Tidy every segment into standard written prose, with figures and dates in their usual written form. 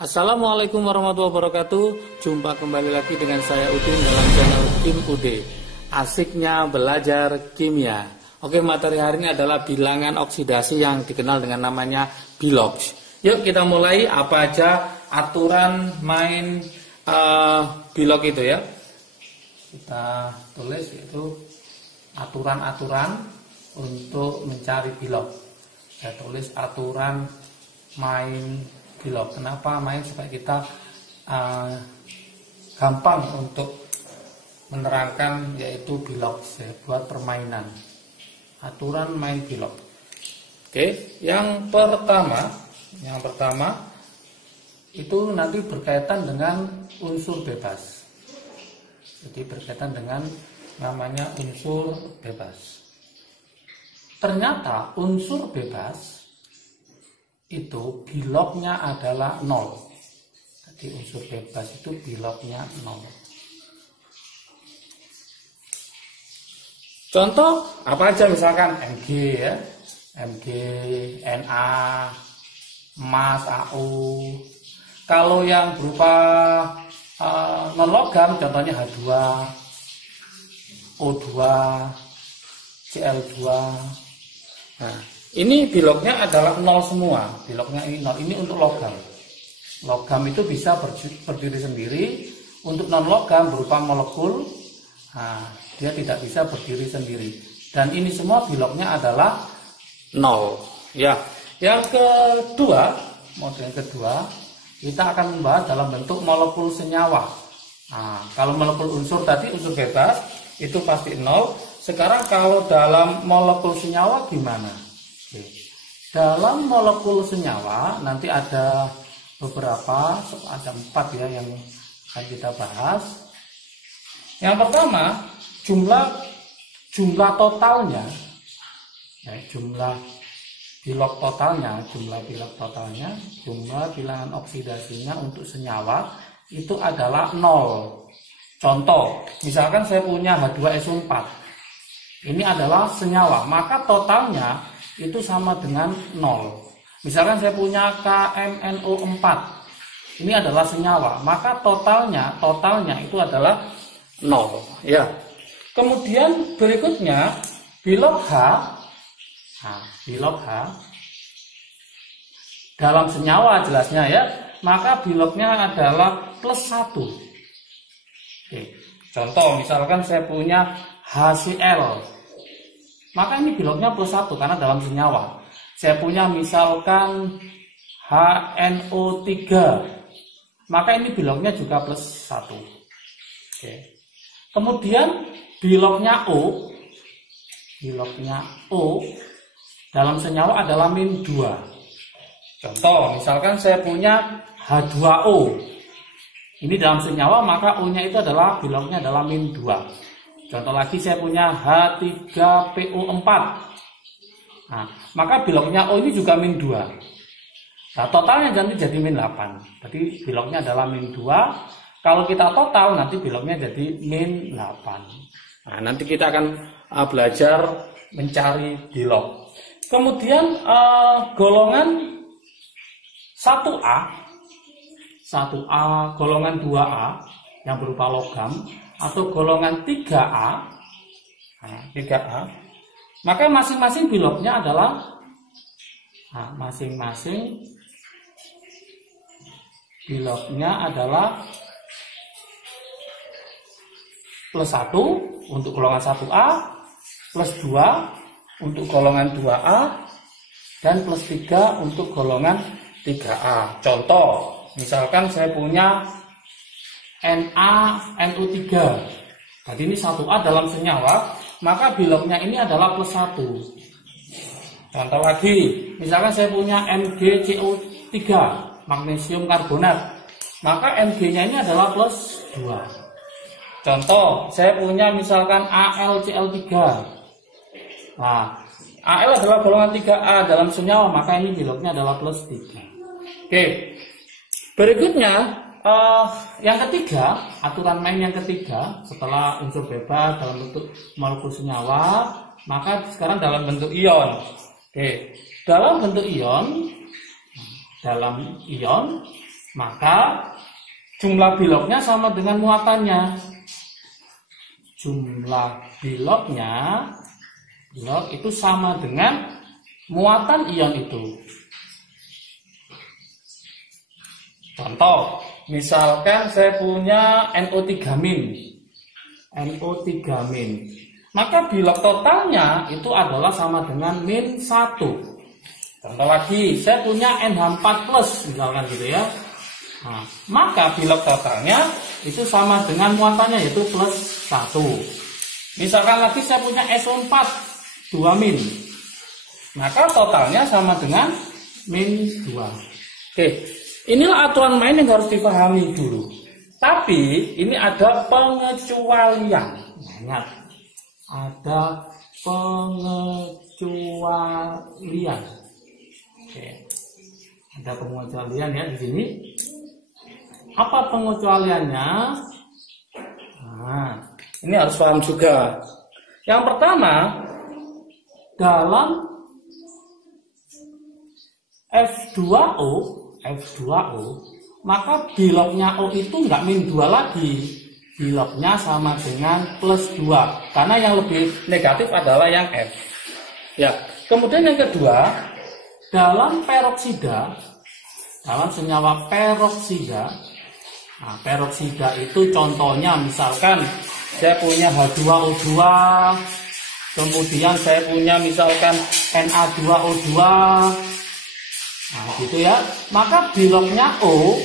Assalamualaikum warahmatullahi wabarakatuh. Jumpa kembali lagi dengan saya Udin dalam channel Kim UD. Asiknya belajar kimia. Oke, materi hari ini adalah bilangan oksidasi yang dikenal dengan namanya bilox. Yuk kita mulai. Apa aja aturan main bilox itu ya? Kita tulis yaitu aturan-aturan untuk mencari bilox. Saya tulis aturan main bilox. Kenapa main? Supaya kita gampang untuk menerangkan yaitu bilox ya, buat permainan. Aturan main bilox. Oke, yang pertama itu nanti berkaitan dengan unsur bebas. Jadi berkaitan dengan namanya unsur bebas. Ternyata unsur bebas itu biloxnya adalah 0. Jadi unsur bebas itu biloxnya 0. Contoh apa aja, misalkan Mg ya, Mg, Na, emas, Au. Kalau yang berupa non logam contohnya H2, O2, Cl2. Nah, ini biloxnya adalah 0 semua. Biloxnya ini 0. Ini untuk logam. Logam itu bisa berdiri sendiri. Untuk non logam berupa molekul, nah, dia tidak bisa berdiri sendiri. Dan ini semua biloxnya adalah 0. Ya. Yang kedua, model yang kedua, kita akan membahas dalam bentuk molekul senyawa. Nah, kalau molekul unsur tadi unsur bebas itu pasti 0. Sekarang kalau dalam molekul senyawa gimana? Oke. Dalam molekul senyawa nanti ada beberapa, ada 4 ya yang akan kita bahas. Yang pertama, jumlah totalnya, ya, jumlah bilox totalnya, jumlah bilangan oksidasinya untuk senyawa itu adalah 0. Contoh, misalkan saya punya H2SO4. Ini adalah senyawa, maka totalnya itu sama dengan 0. Misalkan saya punya KMNO4. Ini adalah senyawa, maka totalnya itu adalah 0 ya. Kemudian berikutnya bilox H. Nah, bilox H dalam senyawa jelasnya ya, maka biloxnya adalah +1. Oke. Contoh misalkan saya punya HCl, maka ini biloxnya +1 karena dalam senyawa. Saya punya misalkan HNO3, maka ini biloxnya juga +1. Oke. Kemudian biloxnya O dalam senyawa adalah -2. Contoh, misalkan saya punya H2O. Ini dalam senyawa, maka O-nya itu adalah biloxnya adalah -2. Contoh lagi, saya punya H3PO4. Nah, maka biloxnya O ini juga -2. Nah, totalnya nanti jadi -8. Berarti biloxnya adalah -2. Kalau kita total nanti biloxnya jadi -8. Nah, nanti kita akan belajar mencari bilox. Kemudian golongan 1A, golongan 2A yang berupa logam, atau golongan 3A, maka masing-masing biloxnya adalah +1 untuk golongan 1A, +2 untuk golongan 2A, dan +3 untuk golongan 3A. Contoh, misalkan saya punya NaNO3. Jadi ini 1A dalam senyawa, maka biloxnya ini adalah +1. Contoh lagi, misalkan saya punya MgCO3, magnesium karbonat, maka Mg-nya ini adalah +2. Contoh, saya punya misalkan AlCl3. Nah, Al adalah golongan 3A dalam senyawa, maka ini biloxnya adalah +3. Oke. Berikutnya, yang ketiga, aturan main yang ketiga, setelah unsur bebas dalam bentuk molekul senyawa, maka sekarang dalam bentuk ion. Oke. Dalam bentuk ion, maka jumlah biloknya sama dengan muatannya. Jumlah biloknya itu sama dengan muatan ion itu. Contoh, misalkan saya punya NO3-. Maka bilok totalnya itu adalah sama dengan -1. Contoh lagi, saya punya NH4+, misalkan gitu ya. Nah, maka bilok totalnya itu sama dengan muatannya, yaitu +1. Misalkan lagi saya punya SO4 2-. Maka totalnya sama dengan -2. Oke, inilah aturan main yang harus dipahami dulu. Tapi ini ada pengecualian. Ingat, ada pengecualian. Oke, ada pengecualian ya di sini. Apa pengecualiannya? Nah, ini harus paham juga. Yang pertama, dalam F2O, maka biloknya O itu nggak -2 lagi. Biloknya sama dengan +2. Karena yang lebih negatif adalah yang F. Ya. Kemudian yang kedua, dalam peroksida, dalam senyawa peroksida, nah, peroksida itu contohnya misalkan saya punya H2O2, kemudian saya punya misalkan Na2O2, nah gitu ya. Maka biloknya O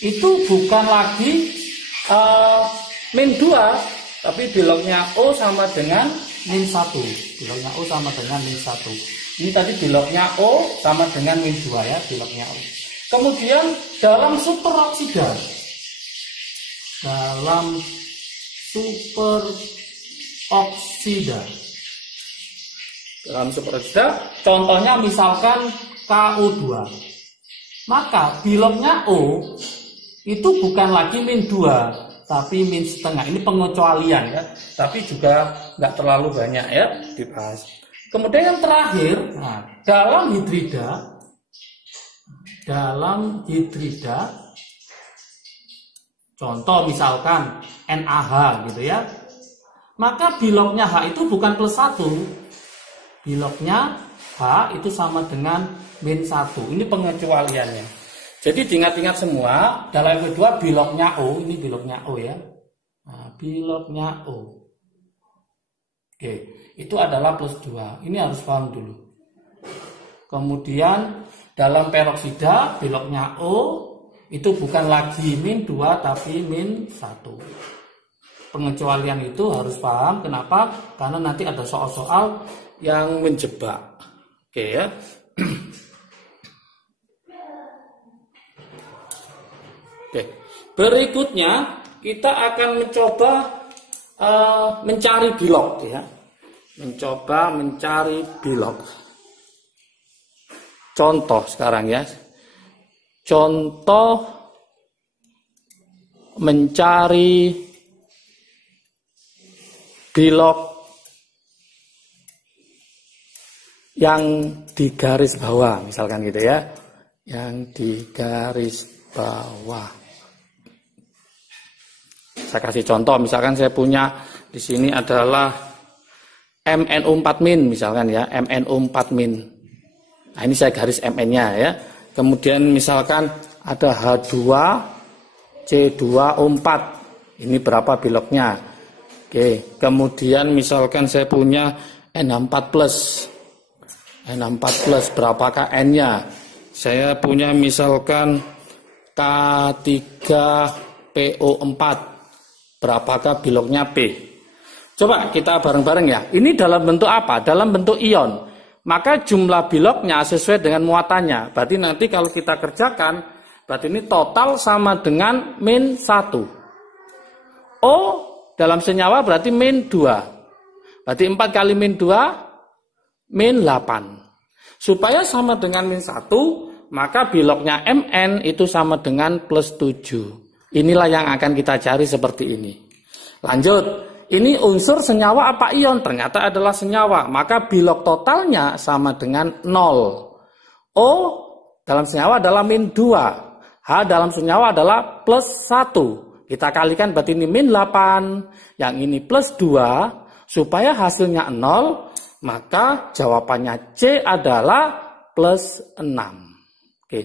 itu bukan lagi -2, tapi biloknya O sama dengan -1. Biloknya O sama dengan -1. Ini tadi biloknya O sama dengan -2 ya, biloknya O. Kemudian dalam superoksida, contohnya misalkan KO2, maka biloknya O itu bukan lagi -2, tapi -1/2. Ini pengecualian ya, tapi juga nggak terlalu banyak ya dibahas. Kemudian yang terakhir, nah, dalam hidrida, contoh misalkan NaH gitu ya, maka biloknya H itu bukan +1, biloknya H itu sama dengan -1. Ini pengecualiannya. Jadi diingat-ingat semua, dalam kedua biloknya O, ini biloknya O ya. Nah, biloknya O. Oke, itu adalah +2. Ini harus paham dulu. Kemudian dalam peroksida biloknya O itu bukan lagi -2 tapi -1. Pengecualian itu harus paham. Kenapa? Karena nanti ada soal-soal yang menjebak. Oke ya. Oke. Berikutnya kita akan mencoba mencari bilok ya. Mencoba mencari bilok. Contoh sekarang ya. Contoh mencari bilok yang di garis bawah, misalkan gitu ya. Yang di garis bawah. Saya kasih contoh, misalkan saya punya di sini adalah MnO4- misalkan ya, MnO4-. Nah, ini saya garis Mn-nya ya. Kemudian misalkan ada H2C2O4. Ini berapa biloknya? Oke, kemudian misalkan saya punya NH4+. NH4+, berapakah N-nya? Saya punya misalkan K3PO4. Berapakah biloknya P? Coba kita bareng-bareng ya. Ini dalam bentuk apa? Dalam bentuk ion. Maka jumlah biloknya sesuai dengan muatannya. Berarti nanti kalau kita kerjakan, berarti ini total sama dengan -1. O dalam senyawa berarti -2. Berarti 4 kali -2, -8. Supaya sama dengan -1, maka biloknya Mn itu sama dengan +7. Inilah yang akan kita cari seperti ini. Lanjut, ini unsur senyawa apa ion? Ternyata adalah senyawa, maka bilok totalnya sama dengan 0. O dalam senyawa adalah -2, H H dalam senyawa adalah plus 1. Kita kalikan berarti ini min 8, yang ini plus 2. Supaya hasilnya 0, maka jawabannya C adalah plus 6. Oke.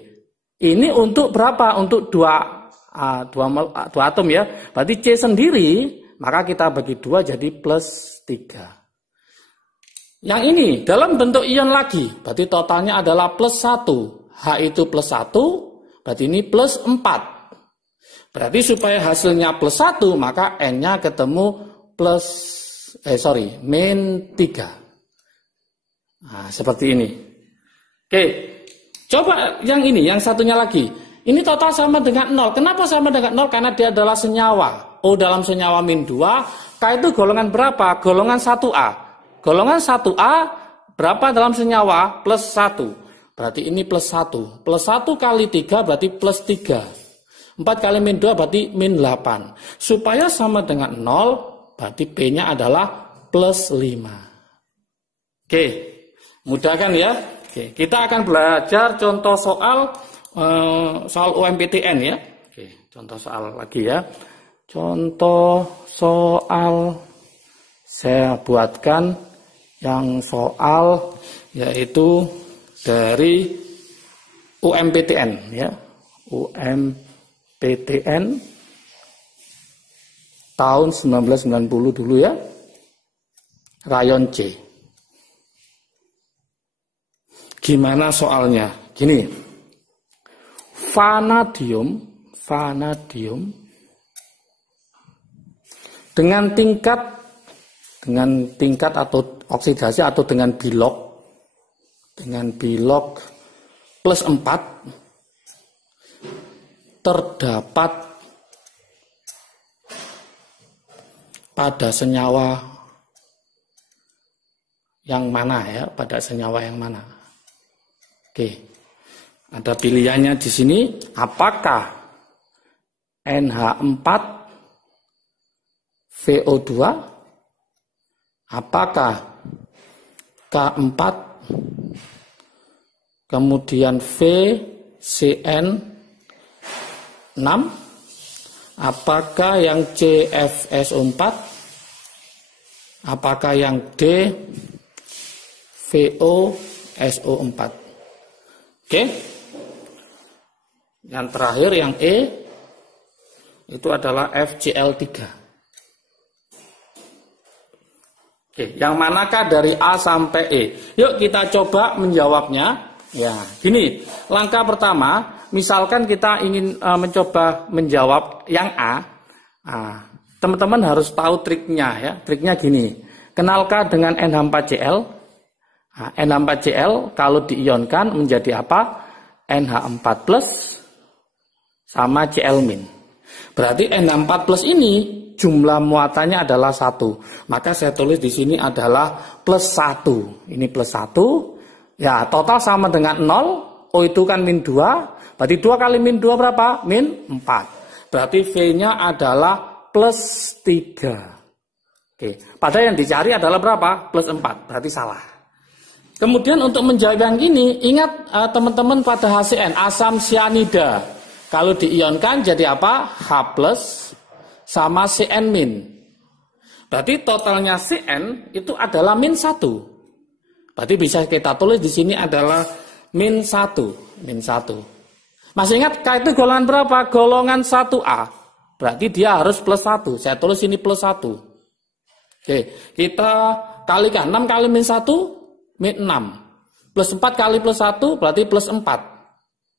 Ini untuk berapa? Untuk 2 atom ya. Berarti C sendiri, maka kita bagi 2 jadi plus 3. Yang ini dalam bentuk ion lagi, berarti totalnya adalah plus 1. H itu plus 1, berarti ini plus 4. Berarti supaya hasilnya plus 1, maka N-nya ketemu min 3. Nah, seperti ini. Oke, coba yang ini, yang satunya lagi. Ini total sama dengan 0. Kenapa sama dengan 0? Karena dia adalah senyawa. O dalam senyawa min 2, K itu golongan berapa? Golongan 1A. Golongan 1A berapa dalam senyawa? Plus 1. Berarti ini plus 1. Plus 1 kali 3 berarti plus 3. 4 kali min 2 berarti min 8. Supaya sama dengan 0, berarti P-nya adalah plus 5. Oke, mudah kan ya? Oke, kita akan belajar contoh soal UMPTN ya. Oke, contoh soal lagi ya. Contoh soal saya buatkan yang soal yaitu dari UMPTN ya. UMPTN tahun 1990 dulu ya. Rayon C. Gimana soalnya? Gini. Vanadium dengan tingkat atau oksidasi atau dengan bilok plus 4 terdapat pada senyawa yang mana ya, pada senyawa yang mana. Oke. Ada pilihannya di sini, apakah NH4 VO2, apakah K4, kemudian VCN6, apakah yang CFSO4, apakah yang D VOSO4. Oke. Yang terakhir yang E itu adalah FCl3. Oke, yang manakah dari A sampai E? Yuk kita coba menjawabnya. Ya, gini. Langkah pertama, misalkan kita ingin mencoba menjawab yang A. Teman-teman harus tahu triknya ya. Triknya gini. Kenalkah dengan NH4Cl? NH4Cl kalau diionkan menjadi apa? NH4 plus sama Cl-. Berarti NH4 plus ini jumlah muatannya adalah 1. Maka saya tulis di sini adalah plus 1. Ini plus 1. Ya, total sama dengan 0. O itu kan min 2. Berarti 2 kali min 2 berapa? Min 4. Berarti V-nya adalah plus 3. Oke, padahal yang dicari adalah berapa? Plus 4. Berarti salah. Kemudian untuk menjawab yang ini, ingat teman-teman pada HCN, asam sianida. Kalau diionkan jadi apa? H plus sama Cn min. Berarti totalnya Cn itu adalah min 1. Berarti bisa kita tulis di sini adalah min 1. Min 1. Masih ingat K itu golongan berapa? Golongan 1A. Berarti dia harus plus 1. Saya tulis ini plus 1. Oke, kita kalikan 6 kali min 1, min 6. Plus 4 kali plus 1 berarti plus 4.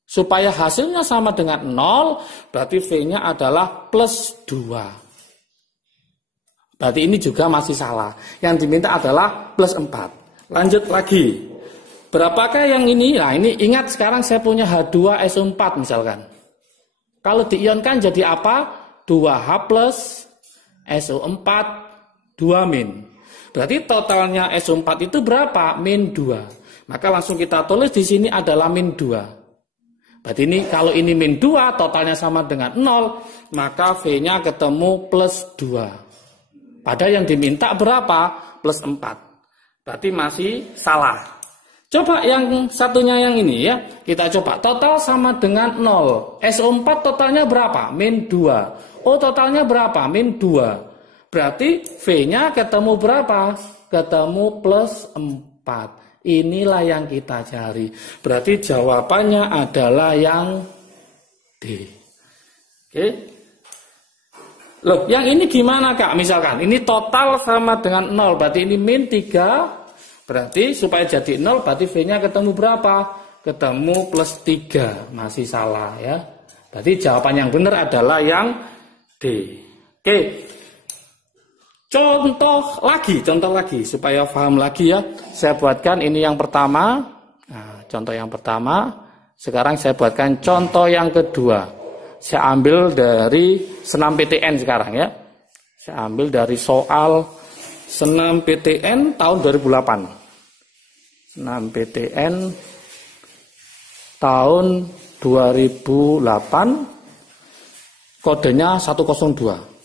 Supaya hasilnya sama dengan 0, berarti V-nya adalah plus 2. Berarti ini juga masih salah. Yang diminta adalah plus 4. Lanjut lagi. Berapakah yang ini? Nah ini ingat sekarang saya punya H2SO4 misalkan. Kalau diionkan jadi apa? 2H plus SO4 2 min. Berarti totalnya SO4 itu berapa? Min 2. Maka langsung kita tulis di sini adalah min 2. Berarti ini kalau ini min 2 totalnya sama dengan 0, maka V-nya ketemu plus 2. Padahal yang diminta berapa? Plus 4. Berarti masih salah. Coba yang satunya yang ini ya. Kita coba. Total sama dengan 0. SO4 totalnya berapa? Min 2. O totalnya berapa? Min 2. Berarti V-nya ketemu berapa? Ketemu plus 4. Inilah yang kita cari. Berarti jawabannya adalah yang D. Oke. Loh, yang ini gimana Kak? Misalkan ini total sama dengan 0. Berarti ini min 3. Berarti supaya jadi 0 berarti V-nya ketemu berapa? Ketemu plus 3. Masih salah ya. Berarti jawaban yang benar adalah yang D. Oke. Contoh lagi supaya paham lagi ya. Saya buatkan ini yang pertama. Nah, contoh yang pertama. Sekarang saya buatkan contoh yang kedua. Saya ambil dari senam PTN sekarang ya. Saya ambil dari soal senam PTN tahun 2008. Senam PTN tahun 2008. Kodenya 102.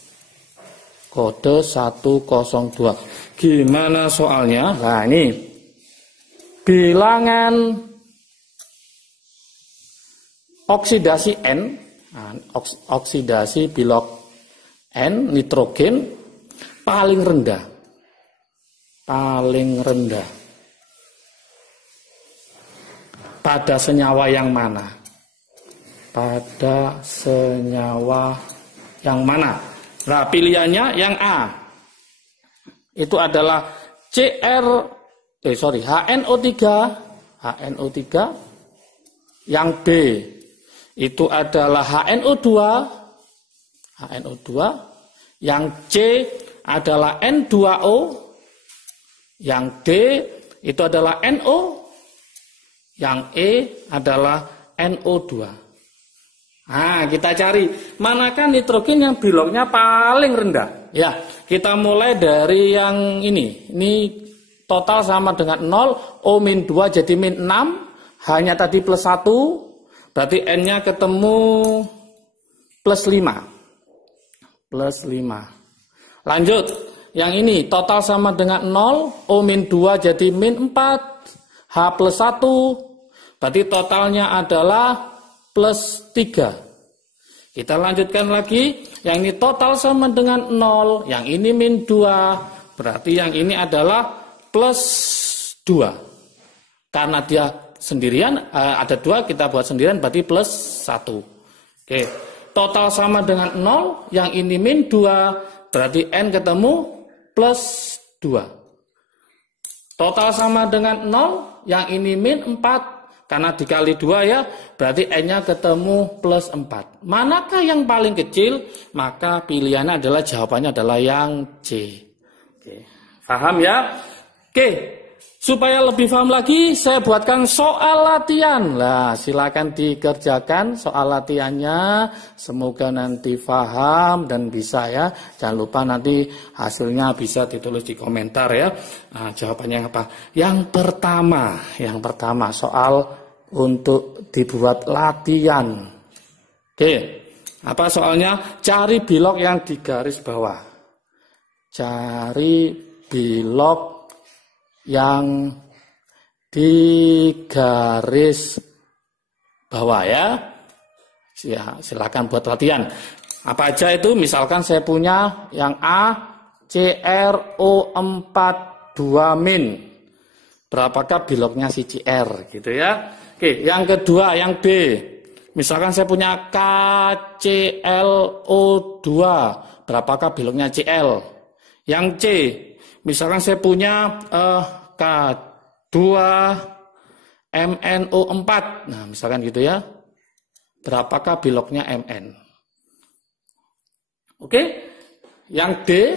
Kode 102. Gimana soalnya? Nah, ini bilangan oksidasi N. Nah, oksidasi bilok N nitrogen paling rendah. Pada senyawa yang mana? Pada senyawa yang mana? Nah, pilihannya yang A. Itu adalah HNO3. Yang B itu adalah HNO2. Yang C adalah N2O. Yang D itu adalah NO. Yang E adalah NO2. Nah, kita cari manakah nitrogen yang biloknya paling rendah. Ya, kita mulai dari yang ini. Ini total sama dengan 0, O min 2 jadi min 6. Hanya tadi plus 1, berarti N-nya ketemu plus 5. Lanjut, yang ini total sama dengan 0, O min 2 jadi min 4. H plus 1, berarti totalnya adalah plus 3. Kita lanjutkan lagi, yang ini total sama dengan 0, yang ini min 2, berarti yang ini adalah plus 2. Karena dia sendirian, ada 2, kita buat sendirian, berarti plus 1. Oke, total sama dengan 0, yang ini min 2, berarti N ketemu plus 2. Total sama dengan 0, yang ini min 4, karena dikali 2 ya, berarti N-nya ketemu plus 4. Manakah yang paling kecil? Maka pilihannya adalah, jawabannya adalah yang C. Oke. Paham ya? Oke, supaya lebih paham lagi, saya buatkan soal latihan. Nah, silakan dikerjakan soal latihannya. Semoga nanti paham dan bisa ya. Jangan lupa nanti hasilnya bisa ditulis di komentar ya. Nah, jawabannya apa? Yang pertama soal untuk dibuat latihan. Oke, apa soalnya? Cari bilok yang di garis bawah. Cari bilok yang di garis bawah ya. Silakan buat latihan. Apa aja itu? Misalkan saya punya yang A, CrO4 2-. Berapakah biloknya si Cr gitu ya. Oke, yang kedua yang B. Misalkan saya punya KClO2, berapakah biloknya Cl? Yang C, misalkan saya punya K2MnO4. Nah, misalkan gitu ya. Berapakah biloknya Mn? Oke. Yang D,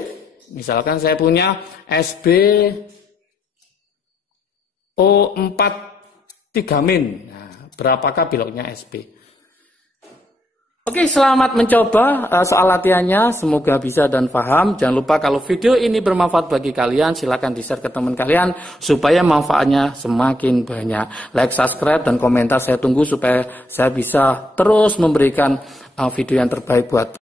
misalkan saya punya SbO4 3-. Nah, berapakah biloknya Sb? Oke, selamat mencoba soal latihannya. Semoga bisa dan paham. Jangan lupa kalau video ini bermanfaat bagi kalian, silakan di-share ke teman kalian supaya manfaatnya semakin banyak. Like, subscribe, dan komentar saya tunggu supaya saya bisa terus memberikan video yang terbaik buat